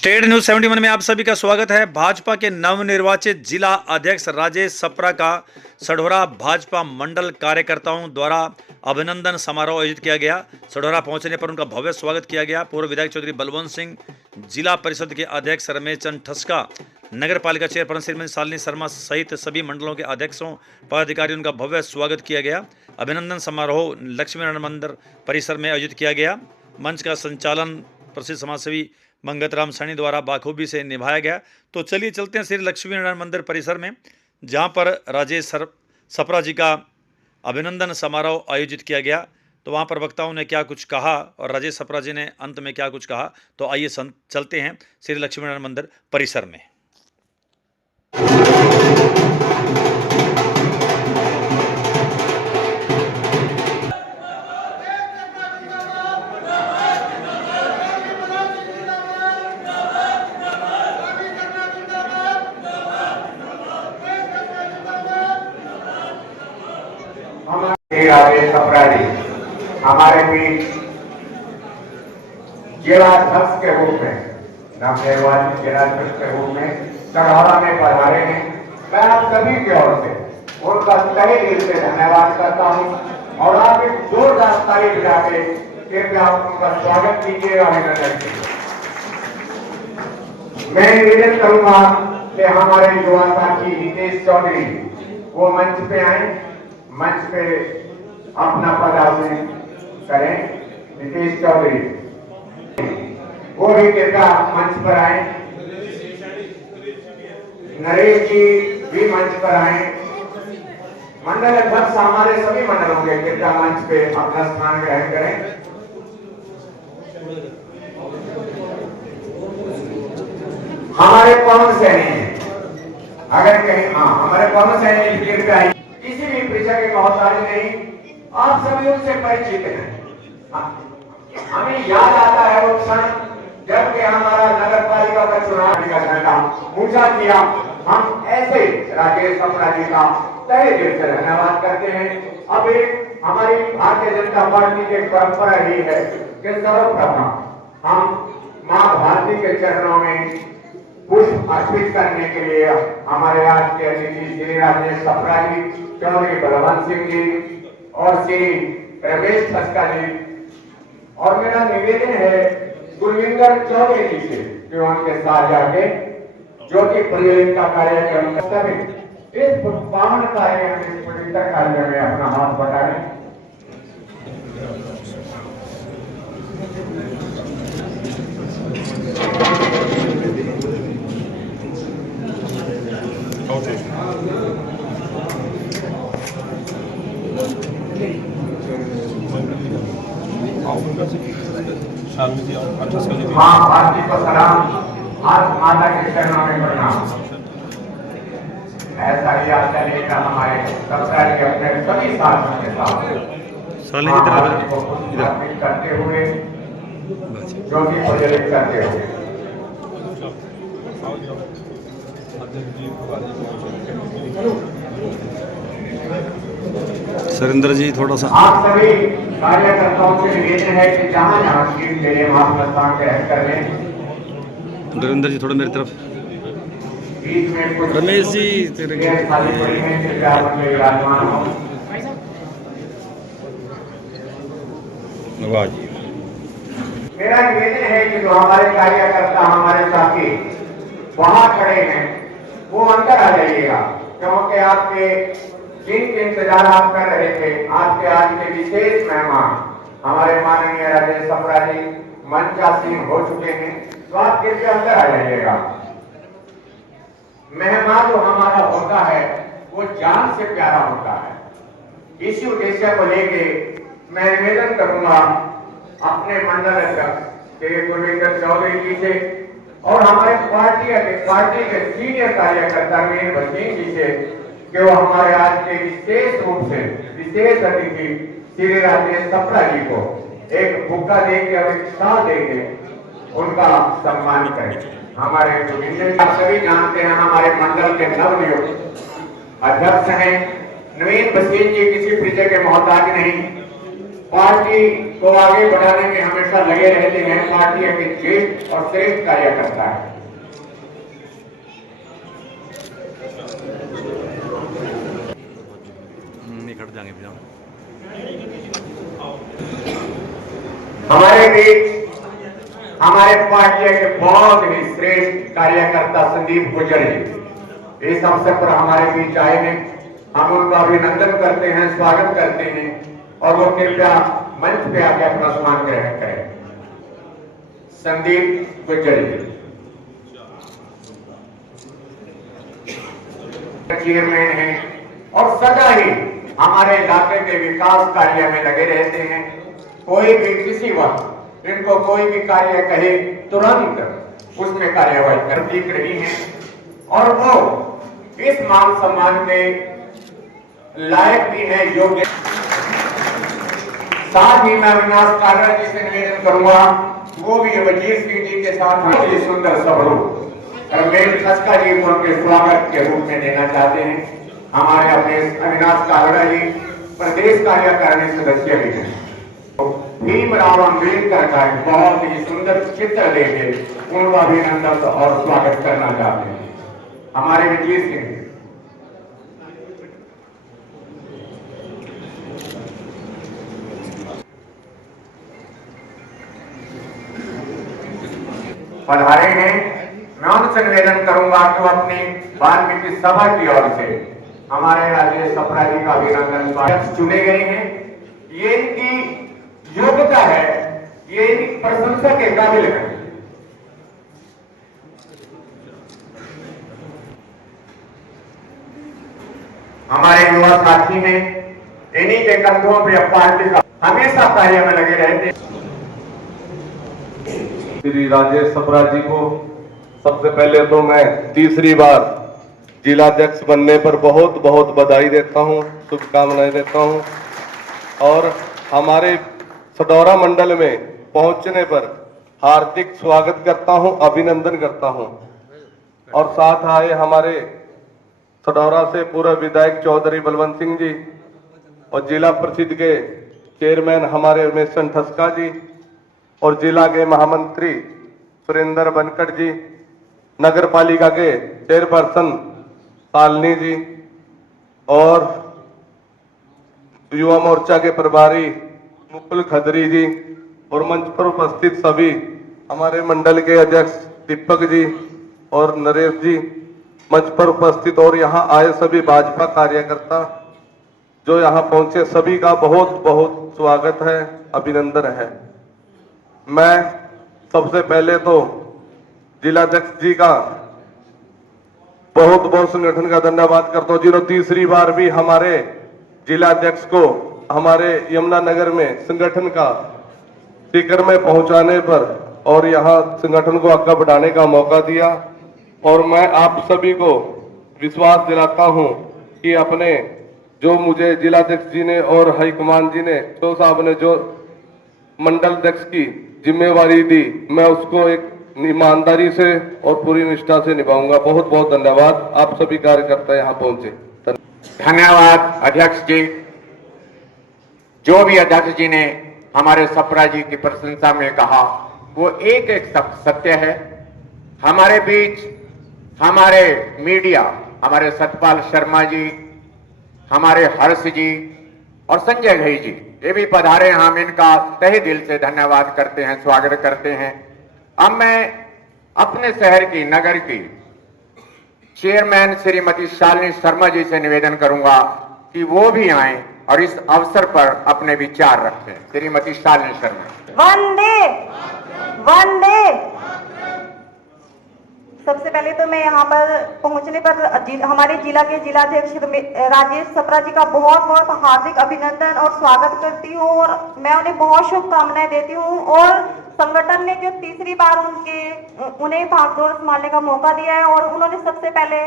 State news 71 में आप सभी का स्वागत है। भाजपा के नवनिर्वाचित जिला अध्यक्ष राजेश सप्रा का सढौरा भाजपा मंडल कार्यकर्ताओं द्वारा अभिनंदन समारोह आयोजित किया गया। सढौरा पहुंचने पर उनका भव्य स्वागत किया गया। पूर्व विधायक चौधरी बलवंत सिंह, जिला परिषद के अध्यक्ष रमेश चंद ठस्का, नगर पालिका चेयरपर्सन श्रीमती शालिनी शर्मा सहित सभी मंडलों के अध्यक्षों पदाधिकारियों उनका भव्य स्वागत किया गया। अभिनंदन समारोह लक्ष्मी नारायण मंदिर परिसर में आयोजित किया गया। मंच का संचालन प्रसिद्ध समाजसेवी मंगतराम सैनी द्वारा बाखूबी से निभाया गया। तो चलिए चलते हैं श्री लक्ष्मी नारायण मंदिर परिसर में, जहां पर राजेश सप्रा जी का अभिनंदन समारोह आयोजित किया गया। तो वहां पर वक्ताओं ने क्या कुछ कहा और राजेश सप्रा जी ने अंत में क्या कुछ कहा, तो आइए चलते हैं श्री लक्ष्मी नारायण मंदिर परिसर में। राजेश सप्रा जी हमारे बीच जिलाध्यक्ष के रूप में, नवनिर्वाचित जिलाध्यक्ष के रूप में सढौरा में पधारे हैं। मैं आप सभी की ओर से उनका तहे दिल से धन्यवाद करता हूं और आप एक जोरदार ताली बजा के कृपया उनका स्वागत कीजिए और अभिनंदन कीजिए। मैं निवेदन करूंगा कि हमारे युवा साथी हितेश चौधरी वो मंच पे आए, मंच पे अपना पदार्पण करें। हितेश चौधरी वो भी कृपया मंच पर आए। नरेश जी भी मंच पर आए। मंडल अध्यक्ष हमारे सभी मंडलों के कृपया मंच पे अपना स्थान ग्रहण करें। हमारे पवन सैनी हैं, अगर कहीं हमारे पवन सैनी कृपया किसी भी परिचय के मोहताज नहीं, आप सभी उनसे परिचित हैं। हमें याद आता है वो क्षण जबकि हमारा नगर पालिका का चुनाव का झंडा ऊंचा किया। हम ऐसे राजेश सप्रा जी का तहे दिल से धन्यवाद करते हैं। अब एक हमारी भारतीय जनता पार्टी की परंपरा ही है कि सर्वप्रथम हम मां भारती के चरणों में पुष्प अर्पित करने के लिए हमारे आज के अतिथि श्री राजेश सप्रा जी, चौधरी बलवंत सिंह जी और श्री रमेश ठस्का जी, और मेरा निवेदन है गुरविंदर चौधरी जी से कि उनके साथ जाके ज्योति प्रज्वलन का कार्यक्रम इस पावन कार्यक्रम में, इस पवित्र कार्यक्रम में अपना हाथ बढ़ाएं। मां भारती को सलाम, आज माता के चरणों में प्रणाम। ऐसा ही आशा लेकर हमारे सप्रा जी अपने सभी साथियों के साथ करते हुए ज्योति प्रज्वलित करते हुए सरिंदर जी थोड़ा सा आप सभी कार्यकर्ताओं से निवेदन है कि जहां जहां सीट के लिए वहां प्रस्थान ग्रहण कर लें। गुरिंदर जी थोड़ा मेरी तरफ। बीच में कुछ रमेश जी खाली पड़ी है, कृपया उनमें विराजमान हो। मेरा निवेदन है कि जो हमारे कार्यकर्ता, हमारे साथी वहां खड़े हैं वो अंदर आ जाइएगा, क्योंकि आपके जिनके इंतजार आप कर रहे थे, आपके आज के विशेष मेहमान हमारे माननीय राजेश सप्रा जी मंचासीन हो चुके हैं। तो आप कृपया अंदर आ जाइएगा। मेहमान जो हमारा होता है वो जान से प्यारा होता है। इसी उद्देश्य को लेके मैं निवेदन करूंगा अपने मंडल अध्यक्ष श्री गुरविंदर चौधरी जी से और हमारे पार्टी के सीनियर कार्यकर्ता मीर वसीम जी से कि वो हमारे आज के विशेष रूप से विशेष अतिथि श्री राजेश सप्रा जी को एक बुक्का देके और एक शाल देके उनका सम्मान करें। हमारे आप सभी जानते हैं हमारे मंडल के नवनियुक्त अध्यक्ष हैं नवीन बसीन जी, किसी परिचय के मोहताज नहीं। पार्टी को आगे बढ़ाने में हमेशा लगे रहते हैं। पार्टी एक ज्येष्ठ और श्रेष्ठ कार्यकर्ता है। निकट जाएंगे भैया। हमारे बीच हमारे पार्टी के बहुत ही श्रेष्ठ कार्यकर्ता संदीप गुर्जर जी इस अवसर पर हमारे बीच आए हैं। हम उनका अभिनंदन करते हैं, स्वागत करते हैं और वो कृपया मंच पे आके अपना सम्मान ग्रहण करें। संदीप गुर्जर जी चेयरमैन हैं और सदा ही हमारे इलाके के विकास कार्य में लगे रहते हैं। कोई भी किसी वक्त इनको कोई भी कार्य कहे तुरंत उसमें कार्यवाही कर दिख रही है और वो इस मान सम्मान के लायक भी है, योग्य। साथ ही मैं अविनाश कालरा जी से निवेदन करूंगा वो भी वजीर सिंह जी के साथ हम सुंदर समारोह रमेश खसका जी को उनके स्वागत के रूप में देना चाहते हैं। हमारे अपने अविनाश कालरा जी प्रदेश कार्यकारिणी सदस्य भी हैं। भीमराव अम्बेडकर का एक बहुत ही सुंदर चित्र लेके उनका अभिनंदन और स्वागत करना चाहते हैं। हमारे वजीर सिंह पधारे हैं। मैं उनसे निवेदन करूंगा कि वो अपनी वाल्मीकि सभा की ओर से हमारे राजेश सप्रा जी का अभिनंदन स्वागत चुने गए हैं। ये इनकी योग्यता है, ये इनकी प्रशंसा के काबिल है। हमारे युवा साथी हैं, इन्हीं के कंधों पे पार्टी का हमेशा कार्य में लगे रहते हैं। श्री राजेश सप्रा जी को सबसे पहले तो मैं तीसरी बार जिलाध्यक्ष बनने पर बहुत बहुत बधाई देता हूं, शुभकामनाएं देता हूं और हमारे सडौरा मंडल में पहुंचने पर हार्दिक स्वागत करता हूं, अभिनंदन करता हूं। और साथ आए हमारे सडौरा से पूर्व विधायक चौधरी बलवंत सिंह जी और जिला परिषद के चेयरमैन हमारे रमेश ठसका जी और जिला के महामंत्री सुरेंद्र बनकट जी, नगर पालिका के चेयरपर्सन शालिनी जी और युवा मोर्चा के प्रभारी मुकुल खदरी जी और मंच पर उपस्थित सभी हमारे मंडल के अध्यक्ष दीपक जी और नरेश जी, मंच पर उपस्थित और यहाँ आए सभी भाजपा कार्यकर्ता जो यहाँ पहुंचे, सभी का बहुत बहुत स्वागत है, अभिनंदन है। मैं सबसे पहले तो जिलाध्यक्ष जी का बहुत बहुत संगठन का धन्यवाद करता हूँ जिन्होंने तीसरी बार भी हमारे जिलाध्यक्ष को हमारे यमुनानगर में संगठन का शिखर में पहुंचाने पर और यहाँ संगठन को आगे बढ़ाने का मौका दिया। और मैं आप सभी को विश्वास दिलाता हूँ कि अपने जो मुझे जिलाध्यक्ष जी ने और हाईकमान जी ने तो साहब ने जो मंडल अध्यक्ष की जिम्मेवारी दी, मैं उसको एक ईमानदारी से और पूरी निष्ठा से निभाऊंगा। बहुत बहुत धन्यवाद। आप सभी कार्यकर्ता यहाँ पहुंचे। धन्यवाद अध्यक्ष जी। जो भी अध्यक्ष जी ने हमारे सप्रा जी की प्रशंसा में कहा वो एक एक सत्य है। हमारे बीच हमारे मीडिया, हमारे सतपाल शर्मा जी, हमारे हर्ष जी और संजय घई जी, ये भी पधारे। हम इनका तहे दिल से धन्यवाद करते हैं, स्वागत करते हैं। अब मैं अपने शहर की, नगर की चेयरमैन श्रीमती शालिनी शर्मा जी से निवेदन करूंगा कि वो भी आए और इस अवसर पर अपने विचार रखें। श्रीमती शालिनी शर्मा। वंदे वंदे। सबसे पहले तो मैं यहाँ पर पहुंचने पर हमारे जिला के जिलाध्यक्ष राजेश सप्रा जी का बहुत बहुत हार्दिक अभिनंदन और स्वागत करती हूँ और मैं उन्हें बहुत शुभकामनाएं देती हूँ। और संगठन ने जो तीसरी बार उन्हें भागदौड़ संभालने का मौका दिया है और उन्होंने सबसे पहले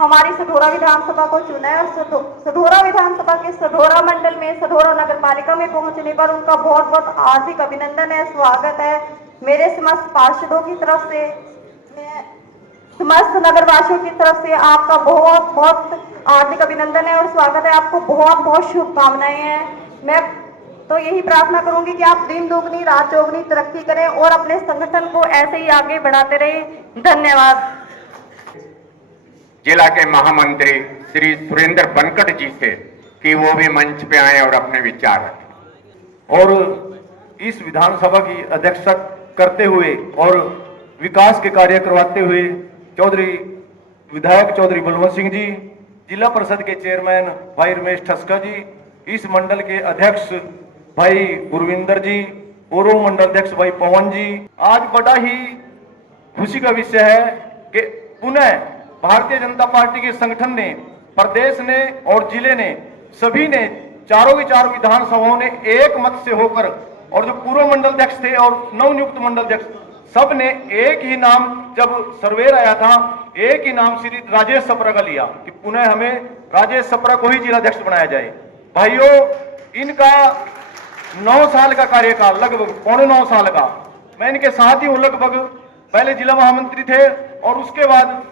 हमारी सढौरा विधानसभा को चुना है और सढौरा विधानसभा के सढौरा मंडल में सढौरा नगर पालिका में पहुंचने पर उनका बहुत बहुत हार्दिक अभिनंदन है, स्वागत है। मेरे समस्त पार्षदों की तरफ से, समस्त नगरवासियों की तरफ से आपका बहुत बहुत हार्दिक अभिनंदन है और स्वागत है। आपको बहुत बहुत शुभकामनाएं हैं। मैं तो यही प्रार्थना करूंगी कि आप दिन दोगुनी रात चौगुनी तरक्की करें और अपने संगठन को ऐसे ही आगे बढ़ाते रहें। धन्यवाद। जिला के महामंत्री श्री सुरेंद्र बनकट जी से कि वो भी मंच पे आए और अपने विचार रखें। और इस विधानसभा की अध्यक्षता करते हुए और विकास के कार्य करवाते हुए विधायक चौधरी बलवंत सिंह जी, जिला परिषद के चेयरमैन भाई रमेश ठस्का जी, इस मंडल के अध्यक्ष भाई गुरविंदर जी, पूर्व मंडल अध्यक्ष भाई पवन जी, आज बड़ा ही खुशी का विषय है कि पुनः भारतीय जनता पार्टी के संगठन ने, प्रदेश ने और जिले ने, सभी ने चारों की चारों विधानसभाओं ने एक मत से होकर, और जो पूर्व मंडल अध्यक्ष थे और नवनियुक्त मंडल अध्यक्ष, सब ने एक ही नाम, जब सर्वे आया था, एक ही नाम श्री राजेश सप्रा का लिया कि पुनः हमें राजेश सप्रा को ही जिलाध्यक्ष बनाया जाए। भाइयों, इनका 9 साल का कार्यकाल, लगभग 9.25 साल का, मैं इनके साथ ही हूं। लगभग पहले जिला महामंत्री थे और उसके बाद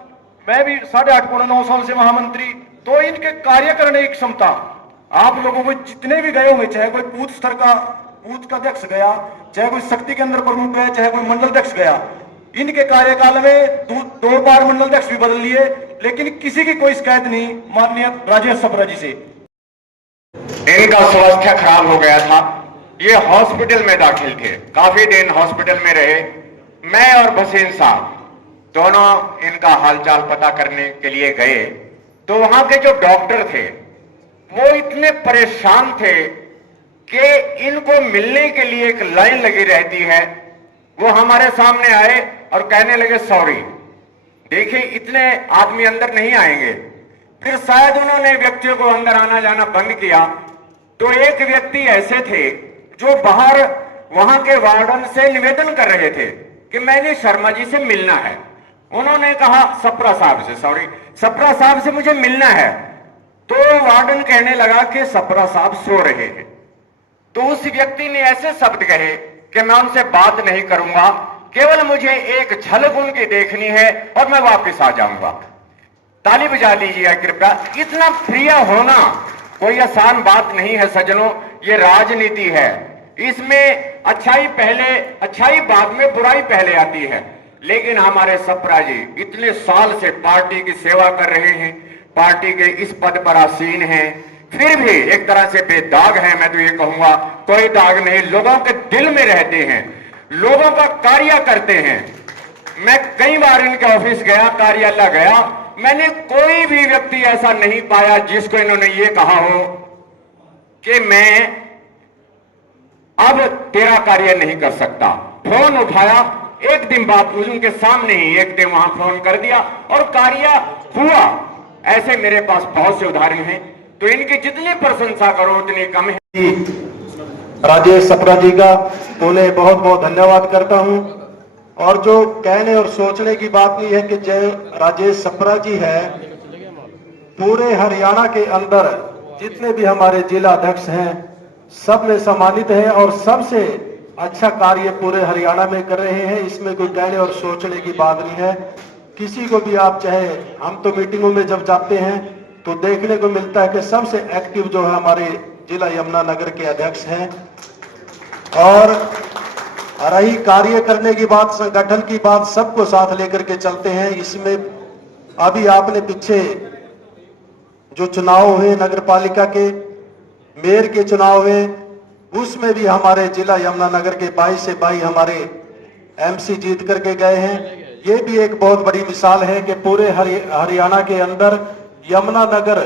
मैं भी 8.5-9 साल से महामंत्री। तो इनके कार्य करने की क्षमता, आप लोगों को जितने भी गए होंगे, चाहे कोई बूथ स्तर का बूथ का अध्यक्ष गया, चाहे कोई शक्ति केंद्र प्रमुख गया, चाहे कोई मंडल अध्यक्ष गया, इनके कार्यकाल में 2 बार मंडल अध्यक्ष भी बदल लिए, लेकिन किसी की कोई शिकायत नहीं माननीय राजेश सप्रा जी से। इनका स्वास्थ्य खराब हो गया था, ये हॉस्पिटल में दाखिल थे, काफी दिन हॉस्पिटल में रहे। मैं और भसीन साहब दोनों इनका हालचाल पता करने के लिए गए, तो वहां के जो डॉक्टर थे वो इतने परेशान थे कि इनको मिलने के लिए एक लाइन लगी रहती है। वो हमारे सामने आए और कहने लगे सॉरी, देखिए इतने आदमी अंदर नहीं आएंगे। फिर शायद उन्होंने व्यक्तियों को अंदर आना जाना बंद किया, तो एक व्यक्ति ऐसे थे जो बाहर वहां के वार्डन से निवेदन कर रहे थे कि मैंने शर्मा जी से मिलना है। उन्होंने कहा सप्रा साहब से मुझे मिलना है। तो वार्डन कहने लगा कि सप्रा साहब सो रहे हैं। तो उस व्यक्ति ने ऐसे शब्द कहे कि मैं उनसे बात नहीं करूंगा, केवल मुझे एक झलक उनकी देखनी है और मैं वापस आ जाऊंगा। ताली बजा दीजिए कृपया। इतना प्रिय होना कोई आसान बात नहीं है सज्जनों, ये राजनीति है। इसमें अच्छाई बाद में बुराई पहले आती है। लेकिन हमारे सप्रा जी इतने साल से पार्टी की सेवा कर रहे हैं, पार्टी के इस पद पर आसीन हैं, फिर भी एक तरह से बेदाग है। मैं तो ये कहूंगा कोई दाग नहीं, लोगों के दिल में रहते हैं, लोगों का कार्य करते हैं। मैं कई बार इनके ऑफिस गया, कार्यालय गया, मैंने कोई भी व्यक्ति ऐसा नहीं पाया जिसको इन्होंने ये कहा हो कि मैं अब तेरा कार्य नहीं कर सकता। फोन उठाया, एक दिन बाद उनके सामने ही एक दिन वहां फोन कर दिया और कार्य हुआ। ऐसे मेरे पास बहुत से उदाहरण हैं, तो इनकी जितनी प्रशंसा करो उतनी कम है। राजेश सप्रा जी का उन्हें बहुत बहुत धन्यवाद करता हूं। और जो कहने और सोचने की बात नहीं है कि जय राजेश सप्रा जी है, पूरे हरियाणा के अंदर जितने भी हमारे जिला अध्यक्ष हैं सब में सम्मानित है और सबसे अच्छा कार्य पूरे हरियाणा में कर रहे हैं। इसमें कोई कहने और सोचने की बात नहीं है। किसी को भी आप चाहे, हम तो मीटिंगों में जब जाते हैं तो देखने को मिलता है कि सबसे एक्टिव जो है हमारे जिला यमुनानगर के अध्यक्ष हैं। और रही कार्य करने की बात, संगठन की बात, सबको साथ लेकर के चलते हैं। इसमें अभी आपने पीछे जो चुनाव हुए नगर पालिका के, मेयर के चुनाव हुए, उसमें भी हमारे जिला यमुनानगर के 22 से 22 हमारे एमसी जीत करके गए हैं। ये भी एक बहुत बड़ी मिसाल है कि पूरे हरियाणा के अंदर यमुनानगर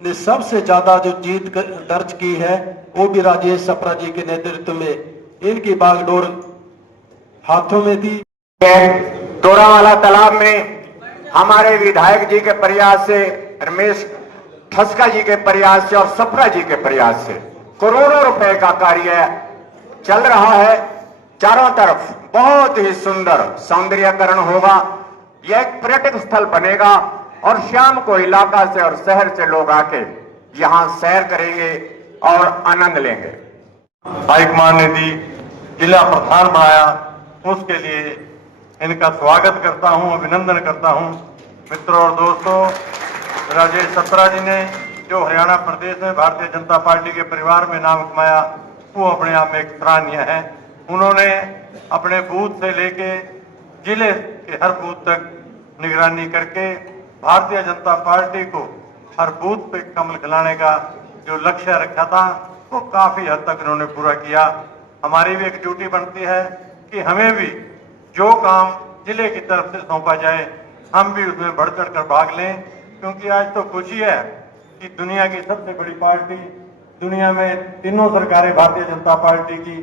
ने सबसे ज्यादा जो जीत दर्ज की है वो भी राजेश सप्रा जी के नेतृत्व में, इनकी बागडोर हाथों में थी। तोरावाला तालाब में हमारे विधायक जी के प्रयास से, रमेश ठस्का जी के प्रयास से और सप्रा जी के प्रयास से करोड़ों रुपए का कार्य चल रहा है। चारों तरफ बहुत ही सुंदर सौंदर्यकरण होगा। यह एक पर्यटक स्थल बनेगा और शाम को इलाका से और शहर से लोग आके यहाँ सैर करेंगे और आनंद लेंगे। हाईकमान ने दी, जिला प्रधान बनाया, उसके लिए इनका स्वागत करता हूं, अभिनंदन करता हूं। मित्रों और दोस्तों, राजेश सप्रा जी ने जो हरियाणा प्रदेश में भारतीय जनता पार्टी के परिवार में नाम कमाया, वो अपने आप में एक सराहनीय है। उन्होंने अपने बूथ से लेके जिले के हर बूथ तक निगरानी करके भारतीय जनता पार्टी को हर बूथ पे कमल खिलाने का जो लक्ष्य रखा था वो काफी हद तक उन्होंने पूरा किया। हमारी भी एक ड्यूटी बनती है कि हमें भी जो काम जिले की तरफ से सौंपा जाए हम भी उसमें बढ़ चढ़ कर भाग लें, क्योंकि आज तो खुशी है कि दुनिया की सबसे बड़ी पार्टी, दुनिया में तीनों सरकारें भारतीय जनता पार्टी की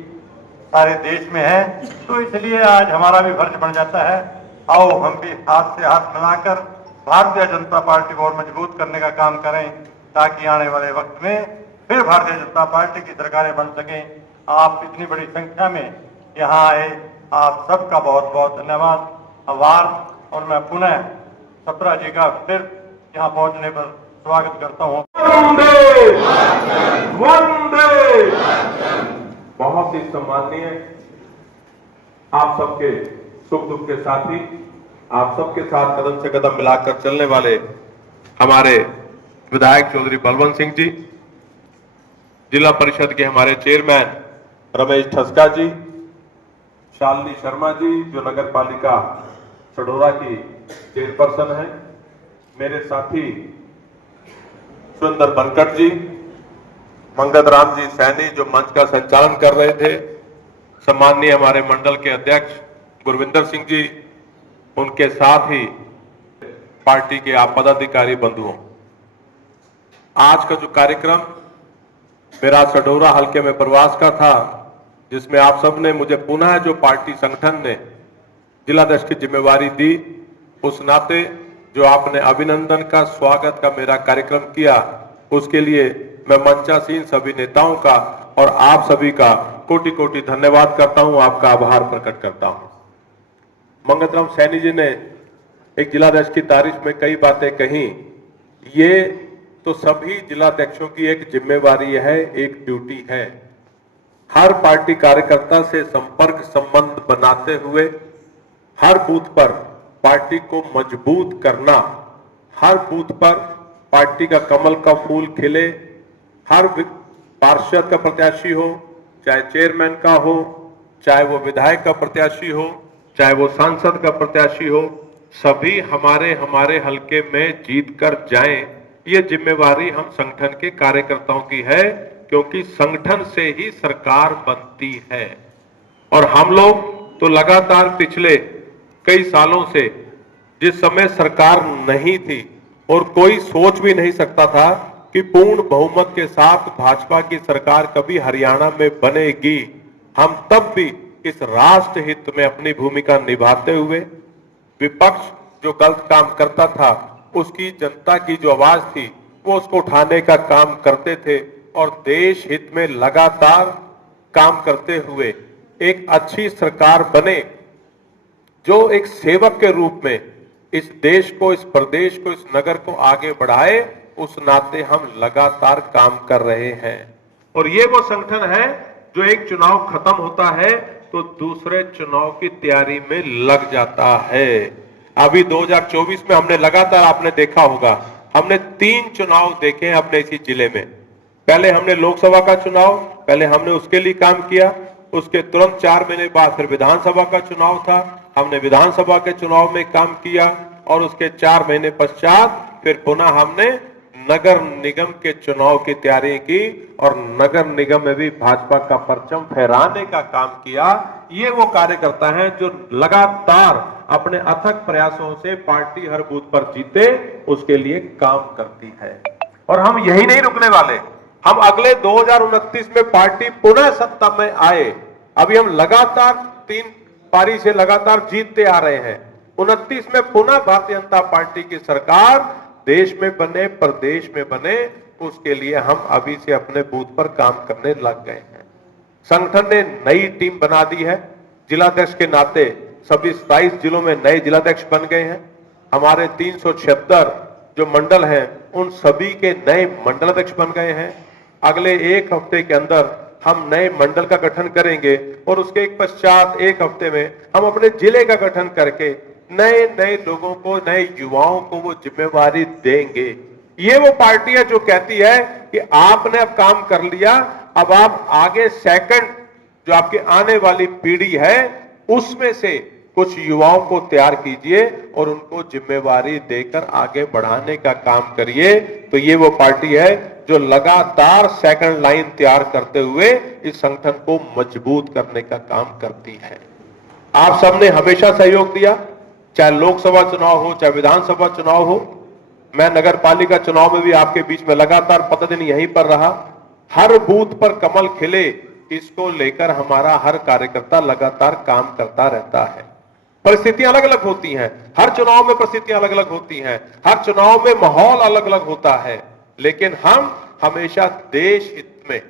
सारे देश में है, तो इसलिए आज हमारा भी फर्ज बन जाता है, आओ हम भी हाथ से हाथ मिलाकर भारतीय जनता पार्टी को और मजबूत करने का काम करें, ताकि आने वाले वक्त में फिर भारतीय जनता पार्टी की सरकारें बन सकें। आप इतनी बड़ी संख्या में यहाँ आए, आप सबका बहुत बहुत धन्यवाद, आभार। और मैं पुनः सप्रा जी का फिर यहाँ पहुंचने पर स्वागत करता हूँ। वंदे वंदे। बहुत ही सम्माननीय, आप सबके सुख दुख के साथी, आप सबके साथ कदम से कदम मिलाकर चलने वाले हमारे विधायक चौधरी बलवंत सिंह जी, जिला परिषद के हमारे चेयरमैन रमेश ठस्का जी, शालिनी शर्मा जी जो नगर पालिका सढौरा की चेयरपर्सन है, मेरे साथी सुंदर बनकट जी, मंगत राम जी सैनी जो मंच का संचालन कर रहे थे, सम्माननीय हमारे मंडल के अध्यक्ष गुरविंदर सिंह जी, उनके साथ ही पार्टी के आप पदाधिकारी बंधुओं, आज का जो कार्यक्रम मेरा सढौरा हल्के में प्रवास का था, जिसमें आप सब ने मुझे पुनः जो पार्टी संगठन ने जिलाध्यक्ष की जिम्मेवारी दी, उस नाते जो आपने अभिनंदन का स्वागत का मेरा कार्यक्रम किया, उसके लिए मैं मंचासीन सभी नेताओं का और आप सभी का कोटि कोटि धन्यवाद करता हूं, आपका आभार प्रकट करता हूं। मंगत राम सैनी जी ने एक जिलाध्यक्ष की तारीफ में कई बातें कही, ये तो सभी जिलाध्यक्षों की एक जिम्मेवारी है, एक ड्यूटी है। हर पार्टी कार्यकर्ता से संपर्क संबंध बनाते हुए हर बूथ पर पार्टी को मजबूत करना, हर बूथ पर पार्टी का कमल का फूल खिले, हर पार्षद का प्रत्याशी हो, चाहे चेयरमैन का हो, चाहे वो विधायक का प्रत्याशी हो, चाहे वो सांसद का प्रत्याशी हो, सभी हमारे हलके में जीत कर जाएं, ये जिम्मेवारी हम संगठन के कार्यकर्ताओं की है, क्योंकि संगठन से ही सरकार बनती है। और हम लोग तो लगातार पिछले कई सालों से, जिस समय सरकार नहीं थी और कोई सोच भी नहीं सकता था कि पूर्ण बहुमत के साथ भाजपा की सरकार कभी हरियाणा में बनेगी, हम तब भी इस राष्ट्र हित में अपनी भूमिका निभाते हुए विपक्ष जो गलत काम करता था, उसकी जनता की जो आवाज थी वो उसको उठाने का काम करते थे और देश हित में लगातार काम करते हुए एक अच्छी सरकार बने, जो एक सेवक के रूप में इस देश को, इस प्रदेश को, इस नगर को आगे बढ़ाए, उस नाते हम लगातार काम कर रहे हैं। और ये वो संगठन है जो एक चुनाव खत्म होता है तो दूसरे चुनाव की तैयारी में लग जाता है। अभी 2024 में हमने लगातार, आपने देखा होगा, हमने 3 चुनाव देखे हैं अपने इसी जिले में। पहले हमने लोकसभा का चुनाव, पहले हमने उसके लिए काम किया, उसके तुरंत 4 महीने बाद फिर विधानसभा का चुनाव था, हमने विधानसभा के चुनाव में काम किया और उसके 4 महीने पश्चात फिर पुनः हमने नगर निगम के चुनाव की तैयारी की और नगर निगम में भी भाजपा का परचम फहराने का काम किया। ये वो कार्यकर्ता हैं जो लगातार अपने अथक प्रयासों से पार्टी हर बूथ पर जीते, उसके लिए काम करती है। और हम यही नहीं रुकने वाले, हम अगले 2029 में पार्टी पुनः सत्ता में आए। अभी हम लगातार 3 पारी से लगातार जीतते आ रहे हैं। 29 में पुनः भारतीय जनता पार्टी की सरकार देश में बने, प्रदेश में बने, उसके लिए हम अभी से अपने बूथ पर काम करने लग गए हैं। संगठन ने नई टीम बना दी है। जिलाध्यक्ष के नाते सभी 27 जिलों में नए जिलाध्यक्ष बन गए हैं। हमारे 376 जो मंडल हैं, उन सभी के नए मंडलाध्यक्ष बन गए हैं। अगले 1 हफ्ते के अंदर हम नए मंडल का गठन करेंगे और उसके एक पश्चात 1 हफ्ते में हम अपने जिले का गठन करके नए नए लोगों को, नए युवाओं को वो जिम्मेवारी देंगे। ये वो पार्टी है जो कहती है कि आपने अब काम कर लिया, अब आप आगे सेकंड जो आपकी आने वाली पीढ़ी है उसमें से कुछ युवाओं को तैयार कीजिए और उनको जिम्मेवारी देकर आगे बढ़ाने का काम करिए। तो ये वो पार्टी है जो लगातार सेकंड लाइन तैयार करते हुए इस संगठन को मजबूत करने का काम करती है। आप सबने हमेशा सहयोग दिया, चाहे लोकसभा चुनाव हो चाहे विधानसभा चुनाव हो। मैं नगर पालिका चुनाव में भी आपके बीच में लगातार 15 दिन यहीं पर रहा। हर बूथ पर कमल खिले, इसको लेकर हमारा हर कार्यकर्ता लगातार काम करता रहता है। परिस्थितियां अलग अलग होती हैं, हर चुनाव में परिस्थितियां अलग अलग होती हैं, हर चुनाव में माहौल अलग अलग होता है, लेकिन हम हमेशा देश हित में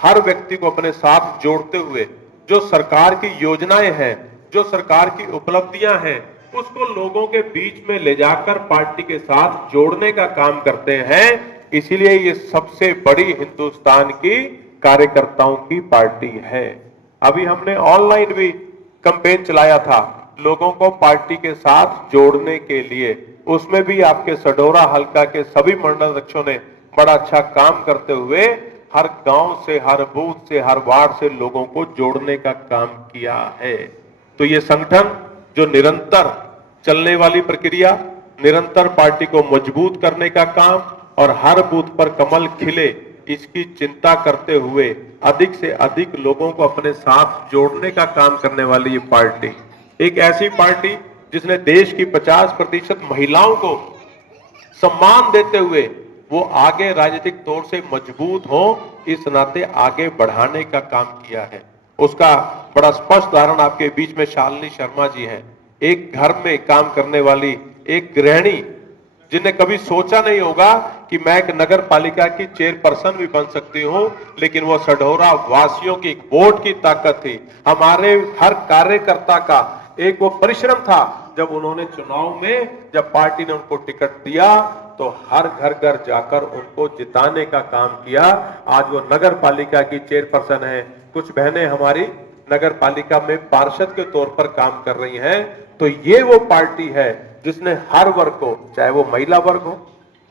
हर व्यक्ति को अपने साथ जोड़ते हुए जो सरकार की योजनाएं हैं, जो सरकार की उपलब्धियां हैं, उसको लोगों के बीच में ले जाकर पार्टी के साथ जोड़ने का काम करते हैं। इसीलिए ये सबसे बड़ी हिंदुस्तान की कार्यकर्ताओं की पार्टी है। अभी हमने ऑनलाइन भी कैंपेन चलाया था लोगों को पार्टी के साथ जोड़ने के लिए। उसमें भी आपके सडोरा हल्का के सभी मंडल अध्यक्षों ने बड़ा अच्छा काम करते हुए हर गांव से, हर बूथ से, हर वार्ड से लोगों को जोड़ने का काम किया है। तो ये संगठन जो निरंतर चलने वाली प्रक्रिया, निरंतर पार्टी को मजबूत करने का काम और हर बूथ पर कमल खिले, इसकी चिंता करते हुए अधिक से अधिक लोगों को अपने साथ जोड़ने का काम करने वाली ये पार्टी, एक ऐसी पार्टी जिसने देश की 50% महिलाओं को सम्मान देते हुए वो आगे राजनीतिक तौर से मजबूत हो, इस नाते आगे बढ़ाने का काम किया है। उसका बड़ा स्पष्ट उदाहरण आपके बीच में शालिनी शर्मा जी हैं। एक घर में काम करने वाली एक गृहिणी जिन्हें कभी सोचा नहीं होगा कि मैं एक नगर पालिका की चेयरपर्सन भी बन सकती हूं, लेकिन वो सढौरा वासियों की वोट की ताकत थी, हमारे हर कार्यकर्ता का एक वो परिश्रम था। जब उन्होंने चुनाव में, जब पार्टी ने उनको टिकट दिया तो हर घर घर जाकर उनको जिताने का काम किया। आज वो नगर पालिका की चेयरपर्सन है। कुछ बहनें हमारी नगर पालिका में पार्षद के तौर पर काम कर रही हैं। तो ये वो पार्टी है जिसने हर वर्ग को, चाहे वो महिला वर्ग हो,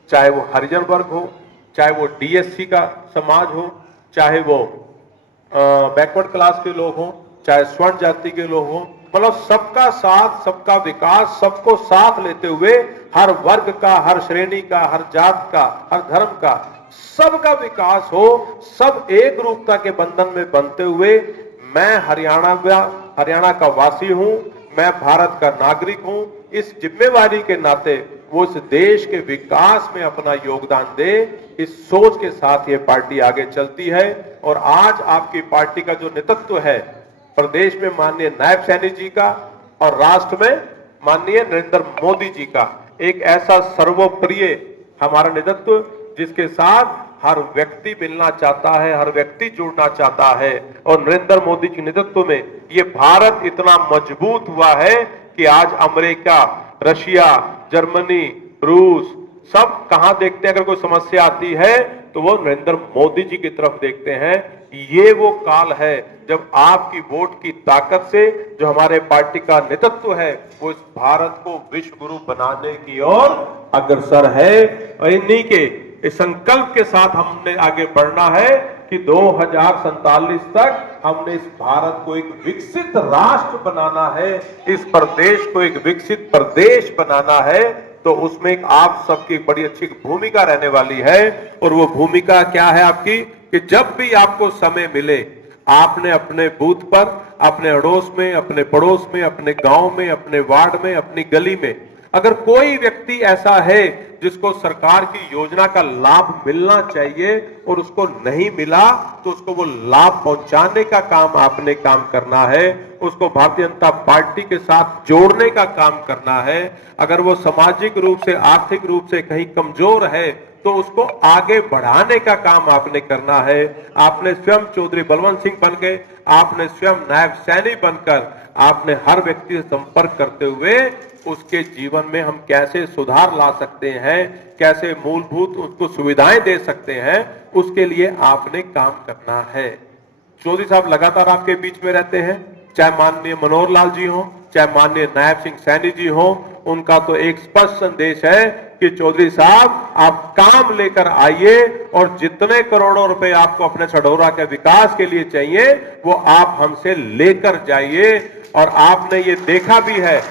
चाहे वो हरिजन वर्ग हो, चाहे वो डीएससी का समाज हो, चाहे वो बैकवर्ड क्लास के लोग हों, चाहे स्वर्ण जाति के लोग हों, मतलब सबका साथ, सबका विकास, सबको साथ लेते हुए हर वर्ग का, हर श्रेणी का, हर जात का, हर धर्म का, सबका विकास हो, सब एक रूपता के बंधन में बनते हुए मैं हरियाणा का वासी हूं, मैं भारत का नागरिक हूं, इस जिम्मेवारी के नाते वो इस देश के विकास में अपना योगदान दे, इस सोच के साथ ये पार्टी आगे चलती है। और आज आपकी पार्टी का जो नेतृत्व है प्रदेश में माननीय नायब सैनी जी का और राष्ट्र में माननीय नरेंद्र मोदी जी का, एक ऐसा सर्वप्रिय हमारा नेतृत्व जिसके साथ हर व्यक्ति मिलना चाहता है, हर व्यक्ति जुड़ना चाहता है। और नरेंद्र मोदी के नेतृत्व में ये भारत इतना मजबूत हुआ है कि आज अमेरिका, रशिया, जर्मनी, रूस सब कहां देखते हैं, अगर कोई समस्या आती है तो वो नरेंद्र मोदी जी की तरफ देखते हैं। ये वो काल है जब आपकी वोट की ताकत से जो हमारे पार्टी का नेतृत्व है वो इस भारत को विश्व गुरु बनाने की ओर अग्रसर है। और इन्हीं के इस संकल्प के साथ हमने आगे बढ़ना है कि 2047 तक हमने इस भारत को एक विकसित राष्ट्र बनाना है, इस प्रदेश को एक विकसित प्रदेश बनाना है। तो उसमें एक आप सबकी बड़ी अच्छी भूमिका रहने वाली है। और वो भूमिका क्या है आपकी, कि जब भी आपको समय मिले आपने अपने बूथ पर, अपने अड़ोस में, अपने पड़ोस में, अपने गांव में, अपने वार्ड में, अपनी गली में अगर कोई व्यक्ति ऐसा है जिसको सरकार की योजना का लाभ मिलना चाहिए और उसको नहीं मिला, तो उसको वो लाभ पहुंचाने का काम आपने काम करना है, उसको भारतीय जनता पार्टी के साथ जोड़ने का काम करना है। अगर वो सामाजिक रूप से, आर्थिक रूप से कहीं कमजोर है तो उसको आगे बढ़ाने का काम आपने करना है। आपने स्वयं चौधरी बलवंत सिंह बन गए, आपने स्वयं नायब सैनी बनकर आपने हर व्यक्ति से संपर्क करते हुए उसके जीवन में हम कैसे सुधार ला सकते हैं, कैसे मूलभूत उसको सुविधाएं दे सकते हैं, उसके लिए आपने काम करना है। चौधरी साहब लगातार आपके बीच में रहते हैं, चाहे माननीय मनोहर लाल जी हो, चाहे माननीय नायब सिंह सैनी जी हो, उनका तो एक स्पष्ट संदेश है कि चौधरी साहब आप काम लेकर आइए और जितने करोड़ों रुपए आपको अपने सढौरा के विकास के लिए चाहिए वो आप हमसे लेकर जाइए। और आपने ये देखा भी है,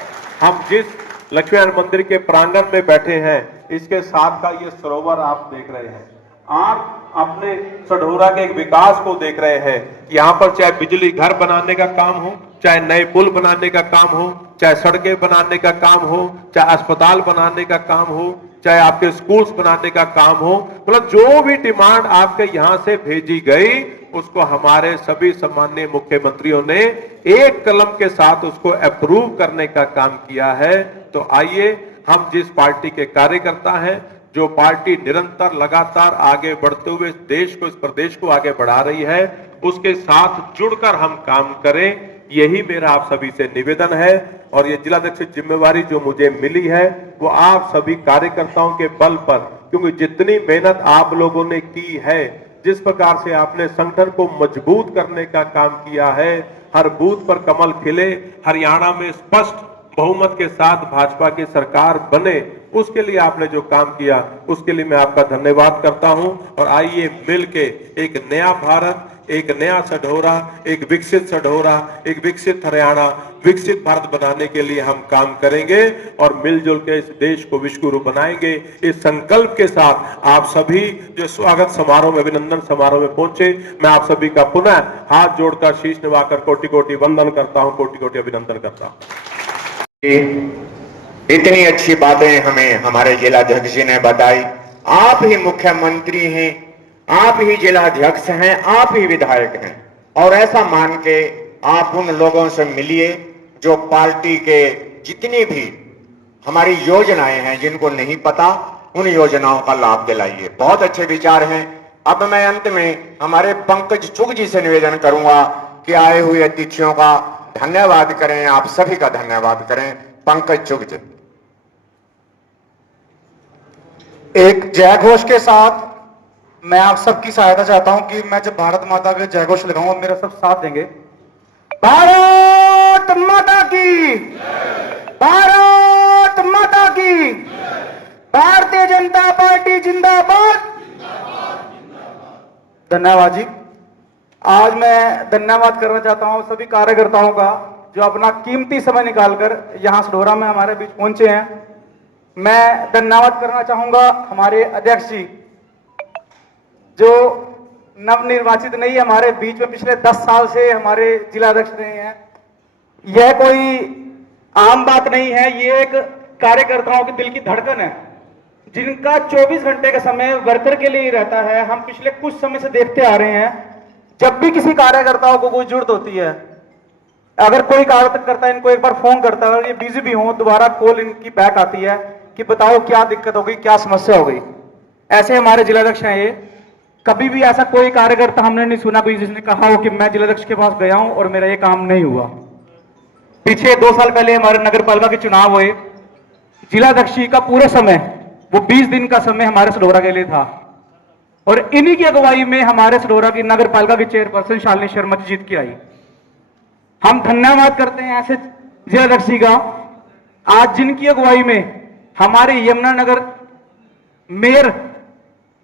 हम जिस लक्ष्मी नारायण मंदिर के प्रांगण में बैठे हैं, इसके साथ का ये सरोवर आप देख रहे हैं, आप अपने सढौरा के एक विकास को देख रहे हैं। यहाँ पर चाहे बिजली घर बनाने का काम हो, चाहे नए पुल बनाने का काम हो, चाहे सड़कें बनाने का काम हो, चाहे अस्पताल बनाने का काम हो, चाहे आपके स्कूल्स बनाने का काम हो, मतलब जो भी डिमांड आपके यहां से भेजी गई उसको हमारे सभी सम्माननीय मुख्यमंत्रियों ने एक कलम के साथ उसको अप्रूव करने का काम किया है। तो आइए, हम जिस पार्टी के कार्यकर्ता हैं, जो पार्टी निरंतर लगातार आगे बढ़ते हुए देश को, इस प्रदेश को आगे बढ़ा रही है, उसके साथ जुड़कर हम काम करें, यही मेरा आप सभी से निवेदन है। और ये जिलाध्यक्ष जिम्मेवारी जो मुझे मिली है वो आप सभी कार्यकर्ताओं के बल पर, क्योंकि जितनी मेहनत आप लोगों ने की है, जिस प्रकार से आपने संगठन को मजबूत करने का काम किया है, हर बूथ पर कमल खिले, हरियाणा में स्पष्ट बहुमत के साथ भाजपा की सरकार बने, उसके लिए आपने जो काम किया उसके लिए मैं आपका धन्यवाद करता हूं। और आइए मिलके एक नया भारत, एक नया सढौरा, एक विकसित सढौरा, एक विकसित हरियाणा, विकसित भारत बनाने के लिए हम काम करेंगे और मिलजुल के इस देश को विश्व गुरु बनाएंगे। इस संकल्प के साथ आप सभी जो स्वागत समारोह में, अभिनंदन समारोह में पहुंचे, मैं आप सभी का पुनः हाथ जोड़कर शीश निभाकर कोटि कोटि वंदन करता हूं, कोटि कोटि अभिनंदन करता हूं। इतनी अच्छी बातें हमें हमारे जिलाध्यक्ष जी ने बताई। आप ही मुख्यमंत्री हैं, आप ही जिलाध्यक्ष हैं, आप ही विधायक हैं, और ऐसा मान के आप उन लोगों से मिलिए जो पार्टी के जितनी भी हमारी योजनाएं हैं, जिनको नहीं पता उन योजनाओं का लाभ दिलाइए। बहुत अच्छे विचार हैं। अब मैं अंत में हमारे पंकज चुग जी से निवेदन करूंगा कि आए हुए अतिथियों का धन्यवाद करें, आप सभी का धन्यवाद करें। पंकज चुग जी। एक जय घोष के साथ मैं आप सबकी सहायता चाहता हूं कि मैं जब भारत माता के जय घोष लगाऊंगा, मेरा सब साथ देंगे। भारत माता की, भारत माता की, भारतीय जनता पार्टी जिंदाबाद। धन्यवाद जी। आज मैं धन्यवाद करना चाहता हूं सभी कार्यकर्ताओं का जो अपना कीमती समय निकालकर यहां सढौरा में हमारे बीच पहुंचे हैं। मैं धन्यवाद करना चाहूंगा हमारे अध्यक्ष जी जो नवनिर्वाचित नहीं, हमारे बीच में पिछले 10 साल से हमारे जिलाध्यक्ष रहे हैं। यह कोई आम बात नहीं है, ये एक कार्यकर्ताओं के दिल की धड़कन है जिनका 24 घंटे का समय वर्कर के लिए ही रहता है। हम पिछले कुछ समय से देखते आ रहे हैं, जब भी किसी कार्यकर्ताओं को कोई जरूरत होती है, अगर कोई कार्यकर्ता इनको एक बार फोन करता है और ये बिजी भी हो, दोबारा कॉल इनकी बैक आती है कि बताओ क्या दिक्कत हो गई, क्या समस्या हो गई। ऐसे हमारे जिलाध्यक्ष हैं। ये कभी भी ऐसा कोई कार्यकर्ता हमने नहीं सुना कोई जिसने कहा हो कि मैं जिलाध्यक्ष के पास गया हूं और मेरा ये काम नहीं हुआ। पीछे 2 साल पहले हमारे नगर पालिका के चुनाव हुए, जिलाध्यक्ष जी का पूरा समय, वो 20 दिन का समय हमारे सढौरा के लिए था, और इन्हीं की अगुवाई में हमारे सढौरा की नगर पालिका की चेयरपर्सन शालिनी शर्मा जी जीत के आई। हम धन्यवाद करते हैं ऐसे जिलाध्यक्ष जी का, आज जिनकी अगुवाई में हमारे यमुनानगर मेयर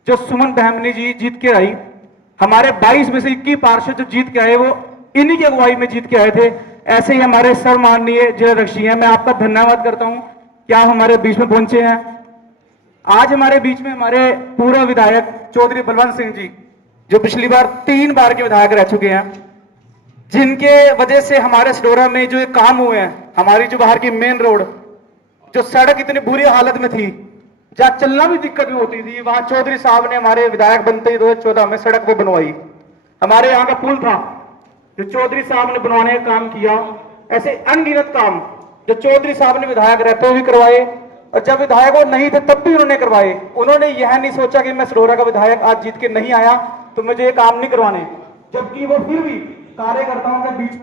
जो सुमन बहमनी जी जीत के आई, हमारे 22 में से 21 पार्षद जो जीत के आए वो इन्हीं की अगुवाई में जीत के आए थे। ऐसे ही हमारे सर्वमाननीय जिलाध्यक्ष जी हैं, मैं आपका धन्यवाद करता हूं कि आप हमारे बीच में पहुंचे हैं। आज हमारे बीच में हमारे पूर्व विधायक चौधरी बलवंत सिंह जी जो पिछली बार 3 बार के विधायक रह चुके हैं, जिनके वजह से हमारे सढौरा में जो काम हुए हैं, हमारी जो बाहर की मेन रोड, जो सड़क इतनी बुरी हालत में थी, जहां चलना भी दिक्कत भी होती थी, वहां चौधरी साहब ने हमारे विधायक बनते ही 2014 में सड़क वो बनवाई। हमारे यहाँ का पुल था जो चौधरी साहब ने बनवाने का काम किया। ऐसे अनगिनत काम जो चौधरी साहब ने विधायक रहते हुए करवाए, और जब विधायक वो नहीं थे तब भी उन्होंने करवाए। उन्होंने यह नहीं सोचा कि मैं सढौरा का विधायक आज जीत के नहीं आया तो मुझे ये काम नहीं करवाने, जबकि वो फिर भी कार्यकर्ताओं के बीच